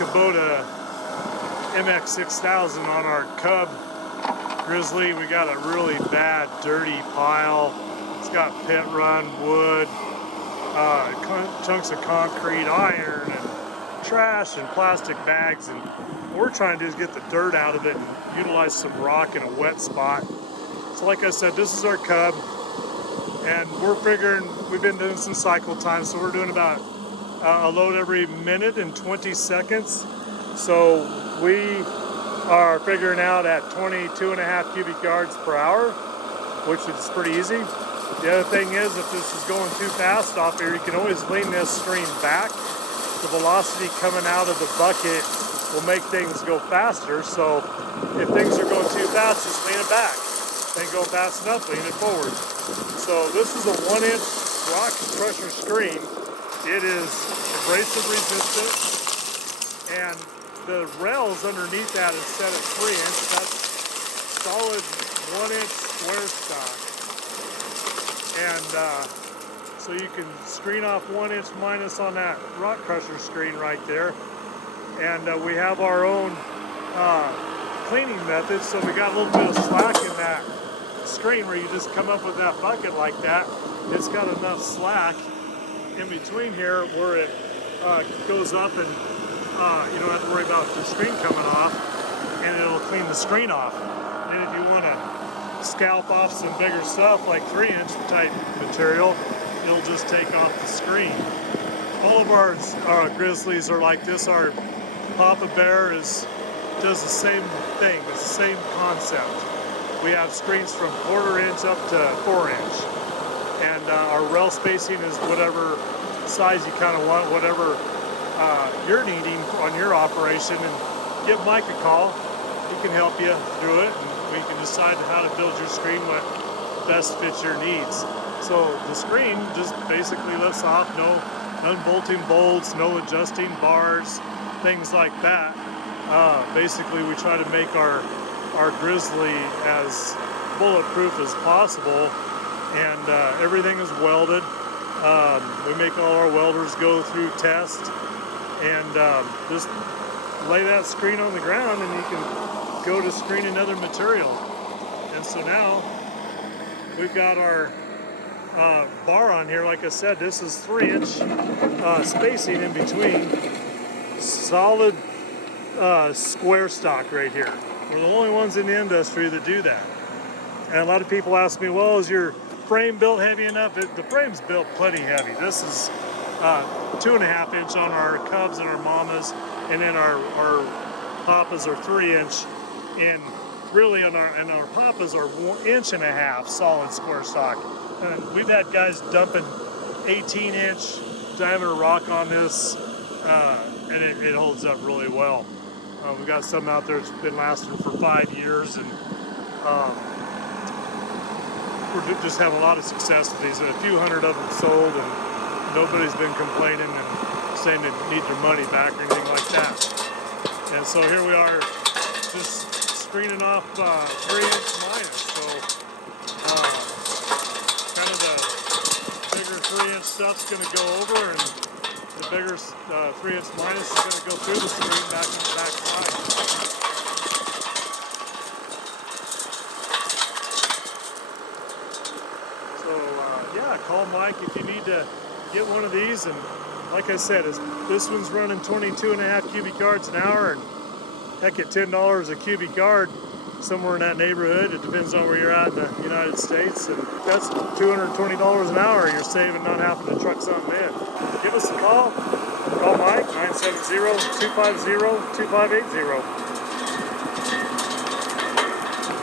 Kubota MX6000 on our Cub Grizzly. We got a really bad, dirty pile. It's got pit run, wood, chunks of concrete, iron, and trash and plastic bags. And what we're trying to do is get the dirt out of it and utilize some rock in a wet spot. So like I said, this is our Cub, and we're figuring we've been doing some cycle time, so we're doing about a load every minute and 20 seconds. So we are figuring out at 22.5 cubic yards per hour, which is pretty easy. The other thing is, if this is going too fast off here, you can always lean this screen back. The velocity coming out of the bucket will make things go faster. So if things are going too fast, just lean it back. Then go fast enough, lean it forward. So this is a 1-inch rock crusher screen. It is abrasive resistant, and the rails underneath that is set at 3-inch. That's solid 1-inch square stock. And so you can screen off 1-inch minus on that rock crusher screen right there. And we have our own cleaning method, so we got a little bit of slack in that screen where you just come up with that bucket like that. It's got enough slack in between here where it goes up, and you don't have to worry about the screen coming off, and it'll clean the screen off. And if you want to scalp off some bigger stuff like 3-inch type material, it'll just take off the screen. All of our Grizzlies are like this. Our Papa Bear does the same thing. It's the same concept. We have screens from 1/4 inch up to 4-inch, and our rail spacing is whatever size you kind of want, whatever you're needing on your operation. And give Mike a call. He can help you through it, and we can decide how to build your screen what best fits your needs. So the screen just basically lifts off, no unbolting bolts, no adjusting bars, things like that. Basically, we try to make our Grizzly as bulletproof as possible, and everything is welded. We make all our welders go through test, and just lay that screen on the ground and you can go to screen another material. And so now we've got our bar on here. Like I said, this is 3-inch spacing in between, solid square stock right here. We're the only ones in the industry that do that. And a lot of people ask me, well, is your frame built heavy enough? The frame's built plenty heavy. This is 2.5 inch on our Cubs and our Mamas, and then our Papas are 3-inch, and really and our Papas are 1.5 inch solid square stock. We've had guys dumping 18-inch diameter rock on this, and it holds up really well. We've got some out there that's been lasting for 5 years, and we're just having a lot of success with these. A few hundred of them sold, and nobody's been complaining and saying they need their money back or anything like that. And so here we are, just screening off 3-inch minus. So kind of the bigger 3-inch stuff's going to go over, and the bigger 3-inch minus is going to go through the screen back on the back side. So yeah, call Mike if you need to get one of these. And like I said, this one's running 22.5 cubic yards an hour, and heck, at $10 a cubic yard, somewhere in that neighborhood. It depends on where you're at in the United States, and that's $220 an hour you're saving not having to truck something in. Give us a call. Call Mike, 970-250-2580.